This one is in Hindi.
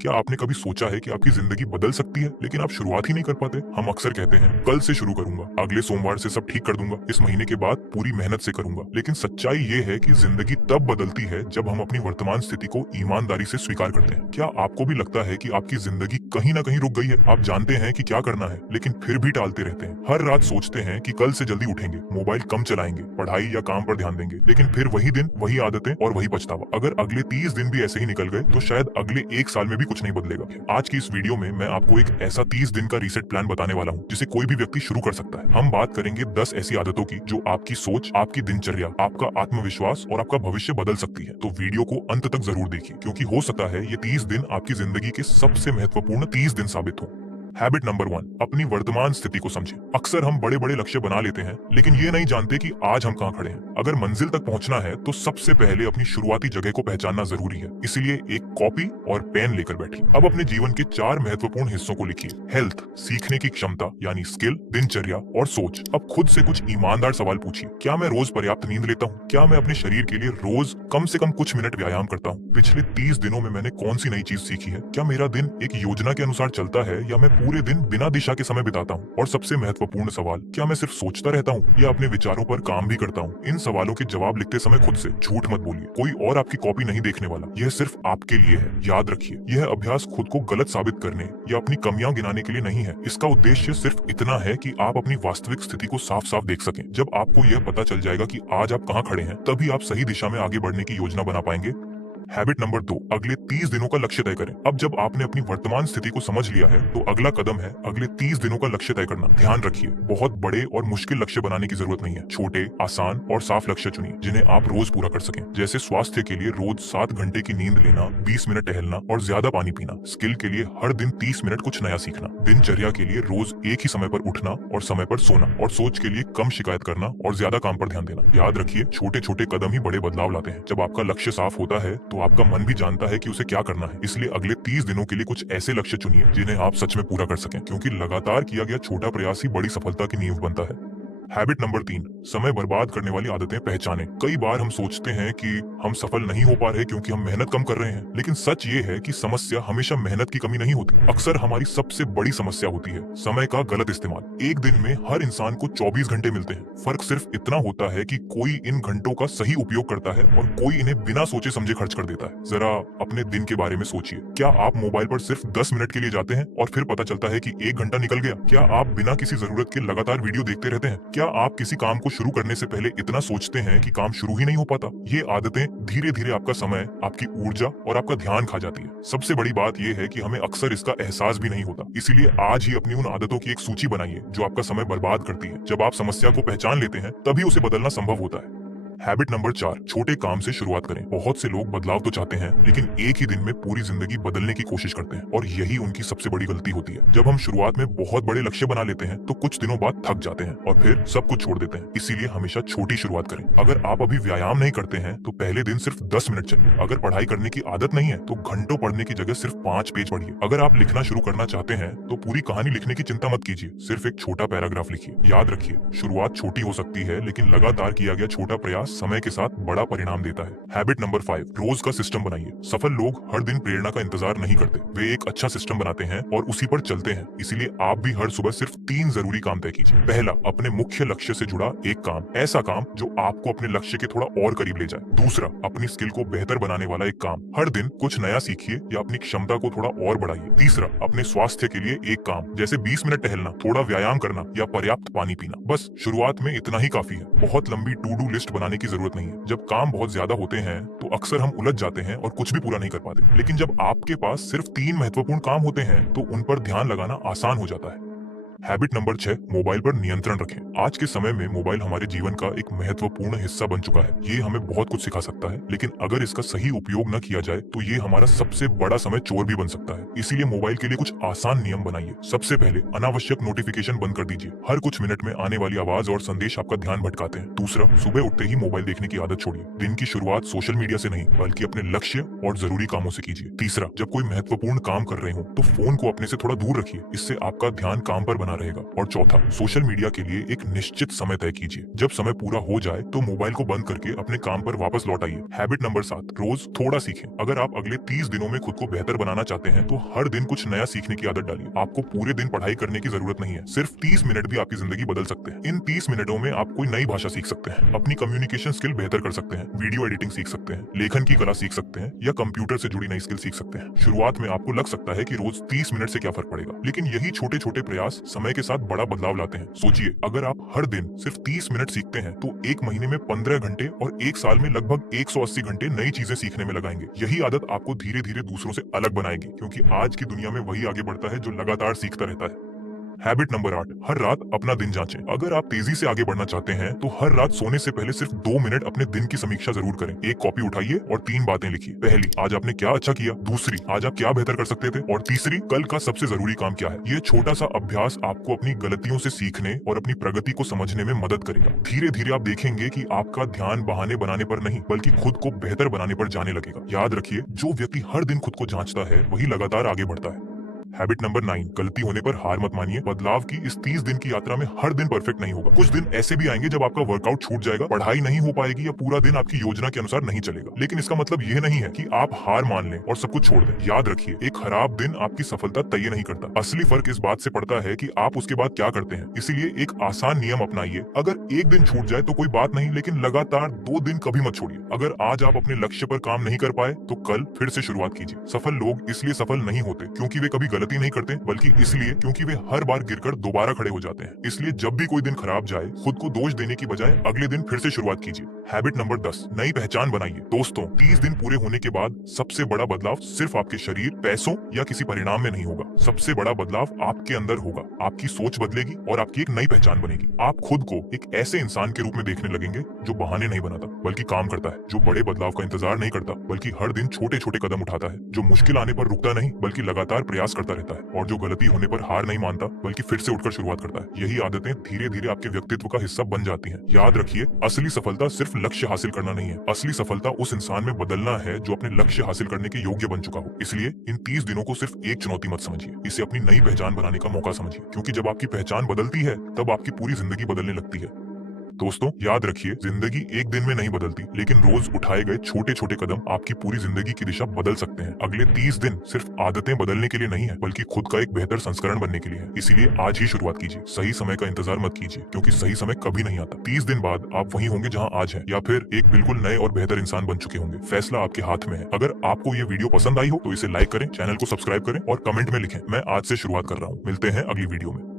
क्या आपने कभी सोचा है कि आपकी जिंदगी बदल सकती है लेकिन आप शुरुआत ही नहीं कर पाते? हम अक्सर कहते हैं कल से शुरू करूंगा, अगले सोमवार से सब ठीक कर दूंगा, इस महीने के बाद पूरी मेहनत से करूंगा। लेकिन सच्चाई ये है कि जिंदगी तब बदलती है जब हम अपनी वर्तमान स्थिति को ईमानदारी से स्वीकार करते हैं। क्या आपको भी लगता है कि आपकी जिंदगी कहीं ना कहीं रुक गई है? आप जानते हैं कि क्या करना है लेकिन फिर भी टालते रहते हैं। हर रात सोचते हैं कि कल से जल्दी उठेंगे, मोबाइल कम चलाएंगे, पढ़ाई या काम पर ध्यान देंगे, लेकिन फिर वही दिन, वही आदतें और वही पछतावा। अगर अगले 30 दिन भी ऐसे ही निकल गए तो शायद अगले एक साल में भी कुछ नहीं बदलेगा। आज की इस वीडियो में मैं आपको एक ऐसा 30 दिन का रीसेट प्लान बताने वाला हूँ जिसे कोई भी व्यक्ति शुरू कर सकता है। हम बात करेंगे 10 ऐसी आदतों की जो आपकी सोच, आपकी दिनचर्या, आपका आत्मविश्वास और आपका भविष्य बदल सकती है। तो वीडियो को अंत तक जरूर देखिए क्योंकि हो सकता है ये 30 दिन आपकी जिंदगी के सबसे महत्वपूर्ण 30 दिन साबित हो। हैबिट नंबर 1, अपनी वर्तमान स्थिति को समझें। अक्सर हम बड़े बड़े लक्ष्य बना लेते हैं लेकिन ये नहीं जानते कि आज हम कहाँ खड़े हैं। अगर मंजिल तक पहुंचना है तो सबसे पहले अपनी शुरुआती जगह को पहचानना जरूरी है। इसलिए एक कॉपी और पेन लेकर बैठिए। अब अपने जीवन के 4 महत्वपूर्ण हिस्सों को लिखिए। हेल्थ, सीखने की क्षमता यानी स्किल, दिनचर्या और सोच। अब खुद से कुछ ईमानदार सवाल पूछिए। क्या मैं रोज पर्याप्त नींद लेता हूँ? क्या मैं अपने शरीर के लिए रोज कम से कम कुछ मिनट व्यायाम करता हूँ? पिछले 30 दिनों में मैंने कौन सी नई चीज सीखी है? क्या मेरा दिन एक योजना के अनुसार चलता है या मैं पूरे दिन बिना दिशा के समय बिताता हूँ? और सबसे महत्वपूर्ण सवाल, क्या मैं सिर्फ सोचता रहता हूँ या अपने विचारों पर काम भी करता हूँ? इन सवालों के जवाब लिखते समय खुद से झूठ मत बोलिए। कोई और आपकी कॉपी नहीं देखने वाला, यह सिर्फ आपके लिए है। याद रखिए, यह अभ्यास खुद को गलत साबित करने या अपनी कमियां गिनाने के लिए नहीं है। इसका उद्देश्य सिर्फ इतना है कि आप अपनी वास्तविक स्थिति को साफ साफ देख सकें। जब आपको यह पता चल जाएगा कि आज आप कहाँ खड़े हैं, तभी आप सही दिशा में आगे बढ़ने की योजना बना पाएंगे। हैबिट नंबर 2, अगले 30 दिनों का लक्ष्य तय करें। अब जब आपने अपनी वर्तमान स्थिति को समझ लिया है तो अगला कदम है अगले 30 दिनों का लक्ष्य तय करना। ध्यान रखिए, बहुत बड़े और मुश्किल लक्ष्य बनाने की जरूरत नहीं है। छोटे, आसान और साफ लक्ष्य चुनिए जिन्हें आप रोज पूरा कर सकें। जैसे स्वास्थ्य के लिए रोज 7 घंटे की नींद लेना, 20 मिनट टहलना और ज्यादा पानी पीना। स्किल के लिए हर दिन 30 मिनट कुछ नया सीखना। दिनचर्या के लिए रोज एक ही समय पर उठना और समय पर सोना। और सोच के लिए कम शिकायत करना और ज्यादा काम पर ध्यान देना। याद रखिए, छोटे छोटे कदम ही बड़े बदलाव लाते हैं। जब आपका लक्ष्य साफ होता है तो आपका मन भी जानता है कि उसे क्या करना है। इसलिए अगले 30 दिनों के लिए कुछ ऐसे लक्ष्य चुनिए जिन्हें आप सच में पूरा कर सकें, क्योंकि लगातार किया गया छोटा प्रयास ही बड़ी सफलता की नींव बनता है। हैबिट नंबर 3, समय बर्बाद करने वाली आदतें पहचानें। कई बार हम सोचते हैं कि हम सफल नहीं हो पा रहे क्योंकि हम मेहनत कम कर रहे हैं, लेकिन सच ये है कि समस्या हमेशा मेहनत की कमी नहीं होती। अक्सर हमारी सबसे बड़ी समस्या होती है समय का गलत इस्तेमाल। एक दिन में हर इंसान को 24 घंटे मिलते हैं। फर्क सिर्फ इतना होता है कि कोई इन घंटों का सही उपयोग करता है और कोई इन्हें बिना सोचे समझे खर्च कर देता है। जरा अपने दिन के बारे में सोचिए। क्या आप मोबाइल पर सिर्फ 10 मिनट के लिए जाते हैं और फिर पता चलता है कि 1 घंटा निकल गया? क्या आप बिना किसी जरूरत के लगातार वीडियो देखते रहते हैं? क्या आप किसी काम को शुरू करने से पहले इतना सोचते हैं कि काम शुरू ही नहीं हो पाता? ये आदतें धीरे धीरे आपका समय, आपकी ऊर्जा और आपका ध्यान खा जाती है। सबसे बड़ी बात यह है कि हमें अक्सर इसका एहसास भी नहीं होता। इसीलिए आज ही अपनी उन आदतों की एक सूची बनाइए जो आपका समय बर्बाद करती है। जब आप समस्या को पहचान लेते हैं तभी उसे बदलना संभव होता है। हैबिट नंबर 4, छोटे काम से शुरुआत करें। बहुत से लोग बदलाव तो चाहते हैं लेकिन एक ही दिन में पूरी जिंदगी बदलने की कोशिश करते हैं और यही उनकी सबसे बड़ी गलती होती है। जब हम शुरुआत में बहुत बड़े लक्ष्य बना लेते हैं तो कुछ दिनों बाद थक जाते हैं और फिर सब कुछ छोड़ देते हैं। इसीलिए हमेशा छोटी शुरुआत करें। अगर आप अभी व्यायाम नहीं करते हैं तो पहले दिन सिर्फ 10 मिनट चलिए। अगर पढ़ाई करने की आदत नहीं है तो घंटों पढ़ने की जगह सिर्फ 5 पेज पढ़िए। अगर आप लिखना शुरू करना चाहते हैं तो पूरी कहानी लिखने की चिंता मत कीजिए, सिर्फ एक छोटा पैराग्राफ लिखिए। याद रखिए, शुरुआत छोटी हो सकती है लेकिन लगातार किया गया छोटा प्रयास समय के साथ बड़ा परिणाम देता है। हैबिट नंबर 5, रोज का सिस्टम बनाइए। सफल लोग हर दिन प्रेरणा का इंतजार नहीं करते, वे एक अच्छा सिस्टम बनाते हैं और उसी पर चलते हैं। इसीलिए आप भी हर सुबह सिर्फ 3 जरूरी काम तय कीजिए। पहला, अपने मुख्य लक्ष्य से जुड़ा एक काम, ऐसा काम जो आपको अपने लक्ष्य के थोड़ा और करीब ले जाए। दूसरा, अपनी स्किल को बेहतर बनाने वाला एक काम, हर दिन कुछ नया सीखिए या अपनी क्षमता को थोड़ा और बढ़ाइए। तीसरा, अपने स्वास्थ्य के लिए एक काम, जैसे 20 मिनट टहलना, थोड़ा व्यायाम करना या पर्याप्त पानी पीना। बस शुरुआत में इतना ही काफी है। बहुत लंबी टू डू लिस्ट बनाने की जरूरत नहीं है। जब काम बहुत ज्यादा होते हैं तो अक्सर हम उलझ जाते हैं और कुछ भी पूरा नहीं कर पाते, लेकिन जब आपके पास सिर्फ 3 महत्वपूर्ण काम होते हैं तो उन पर ध्यान लगाना आसान हो जाता है। हैबिट नंबर 6, मोबाइल पर नियंत्रण रखें। आज के समय में मोबाइल हमारे जीवन का एक महत्वपूर्ण हिस्सा बन चुका है। ये हमें बहुत कुछ सिखा सकता है, लेकिन अगर इसका सही उपयोग न किया जाए तो ये हमारा सबसे बड़ा समय चोर भी बन सकता है। इसीलिए मोबाइल के लिए कुछ आसान नियम बनाइए। सबसे पहले, अनावश्यक नोटिफिकेशन बंद कर दीजिए। हर कुछ मिनट में आने वाली आवाज और संदेश आपका ध्यान भटकाते हैं। दूसरा, सुबह उठते ही मोबाइल देखने की आदत छोड़िए। दिन की शुरुआत सोशल मीडिया से नहीं बल्कि अपने लक्ष्य और जरूरी कामों से कीजिए। तीसरा, जब कोई महत्वपूर्ण काम कर रहे हो तो फोन को अपने से थोड़ा दूर रखिए। इससे आपका ध्यान काम पर बना बना रहेगा। और चौथा, सोशल मीडिया के लिए एक निश्चित समय तय कीजिए। जब समय पूरा हो जाए तो मोबाइल को बंद करके अपने काम पर वापस लौट आइए। हैबिट नंबर 7, रोज थोड़ा सीखें। अगर आप अगले 30 दिनों में खुद को बेहतर बनाना चाहते हैं तो हर दिन कुछ नया सीखने की आदत डालिए। आपको पूरे दिन पढ़ाई करने की जरूरत नहीं है, सिर्फ 30 मिनट भी आपकी जिंदगी बदल सकते हैं। इन 30 मिनटों में आप कोई नई भाषा सीख सकते हैं, अपनी कम्युनिकेशन स्किल बेहतर कर सकते हैं, वीडियो एडिटिंग सीख सकते हैं, लेखन की कला सीख सकते हैं या कंप्यूटर से जुड़ी नई स्किल सीख सकते हैं। शुरुआत में आपको लग सकता है कि रोज 30 मिनट से क्या फर्क पड़ेगा, लेकिन यही छोटे छोटे प्रयास समय के साथ बड़ा बदलाव लाते हैं। सोचिए, अगर आप हर दिन सिर्फ 30 मिनट सीखते हैं तो एक महीने में 15 घंटे और एक साल में लगभग 180 घंटे नई चीजें सीखने में लगाएंगे। यही आदत आपको धीरे धीरे दूसरों से अलग बनाएगी, क्योंकि आज की दुनिया में वही आगे बढ़ता है जो लगातार सीखता रहता है। हैबिट नंबर 8, हर रात अपना दिन जांचें। अगर आप तेजी से आगे बढ़ना चाहते हैं तो हर रात सोने से पहले सिर्फ 2 मिनट अपने दिन की समीक्षा जरूर करें। एक कॉपी उठाइए और 3 बातें लिखिए। पहली, आज आपने क्या अच्छा किया। दूसरी, आज आप क्या बेहतर कर सकते थे। और तीसरी, कल का सबसे जरूरी काम क्या है। ये छोटा सा अभ्यास आपको अपनी गलतियों से सीखने और अपनी प्रगति को समझने में मदद करेगा। धीरे धीरे आप देखेंगे कि आपका ध्यान बहाने बनाने पर नहीं बल्कि खुद को बेहतर बनाने पर जाने लगेगा। याद रखिए, जो व्यक्ति हर दिन खुद को जांचता है वही लगातार आगे बढ़ता है। हैबिट नंबर 9, गलती होने पर हार मत मानिए। बदलाव की इस 30 दिन की यात्रा में हर दिन परफेक्ट नहीं होगा। कुछ दिन ऐसे भी आएंगे जब आपका वर्कआउट छूट जाएगा, पढ़ाई नहीं हो पाएगी या पूरा दिन आपकी योजना के अनुसार नहीं चलेगा। लेकिन इसका मतलब यह नहीं है कि आप हार मान लें और सब कुछ छोड़ दें। याद रखिए, एक खराब दिन आपकी सफलता तय नहीं करता। असली फर्क इस बात से पड़ता है कि आप उसके बाद क्या करते हैं। इसीलिए एक आसान नियम अपनाइए। अगर एक दिन छूट जाए तो कोई बात नहीं, लेकिन लगातार 2 दिन कभी मत छोड़िए। अगर आज आप अपने लक्ष्य पर काम नहीं कर पाए तो कल फिर से शुरुआत कीजिए। सफल लोग इसलिए सफल नहीं होते क्योंकि वे कभी गलती नहीं करते, बल्कि इसलिए क्योंकि वे हर बार गिरकर दोबारा खड़े हो जाते हैं। इसलिए जब भी कोई दिन खराब जाए, खुद को दोष देने की बजाय अगले दिन फिर से शुरुआत कीजिए। हैबिट नंबर 10, नई पहचान बनाइए। दोस्तों, 30 दिन पूरे होने के बाद सबसे बड़ा बदलाव सिर्फ आपके शरीर, पैसों या किसी परिणाम में नहीं होगा। सबसे बड़ा बदलाव आपके अंदर होगा। आपकी सोच बदलेगी और आपकी एक नई पहचान बनेगी। आप खुद को एक ऐसे इंसान के रूप में देखने लगेंगे जो बहाने नहीं बनाता बल्कि काम करता है, जो बड़े बदलाव का इंतजार नहीं करता बल्कि हर दिन छोटे छोटे कदम उठाता है, जो मुश्किल आने पर रुकता नहीं बल्कि लगातार प्रयास करता रहता है, और जो गलती होने पर हार नहीं मानता बल्कि फिर से उठकर शुरुआत करता है। यही आदतें धीरे धीरे आपके व्यक्तित्व का हिस्सा बन जाती हैं। याद रखिए, असली सफलता सिर्फ लक्ष्य हासिल करना नहीं है, असली सफलता उस इंसान में बदलना है जो अपने लक्ष्य हासिल करने के योग्य बन चुका हो। इसलिए इन 30 दिनों को सिर्फ एक चुनौती मत समझिए, इसे अपनी नई पहचान बनाने का मौका समझिए, क्योंकि जब आपकी पहचान बदलती है तब आपकी पूरी जिंदगी बदलने लगती है। दोस्तों, याद रखिए, जिंदगी एक दिन में नहीं बदलती, लेकिन रोज उठाए गए छोटे छोटे कदम आपकी पूरी जिंदगी की दिशा बदल सकते हैं। अगले 30 दिन सिर्फ आदतें बदलने के लिए नहीं है बल्कि खुद का एक बेहतर संस्करण बनने के लिए है। इसीलिए आज ही शुरुआत कीजिए। सही समय का इंतजार मत कीजिए, क्योंकि सही समय कभी नहीं आता। 30 दिन बाद आप वहीं होंगे जहां आज है, या फिर एक बिल्कुल नए और बेहतर इंसान बन चुके होंगे। फैसला आपके हाथ में है। अगर आपको ये वीडियो पसंद आई हो तो इसे लाइक करें, चैनल को सब्सक्राइब करें और कमेंट में लिखें, मैं आज से शुरुआत कर रहा हूँ। मिलते हैं अगली वीडियो में।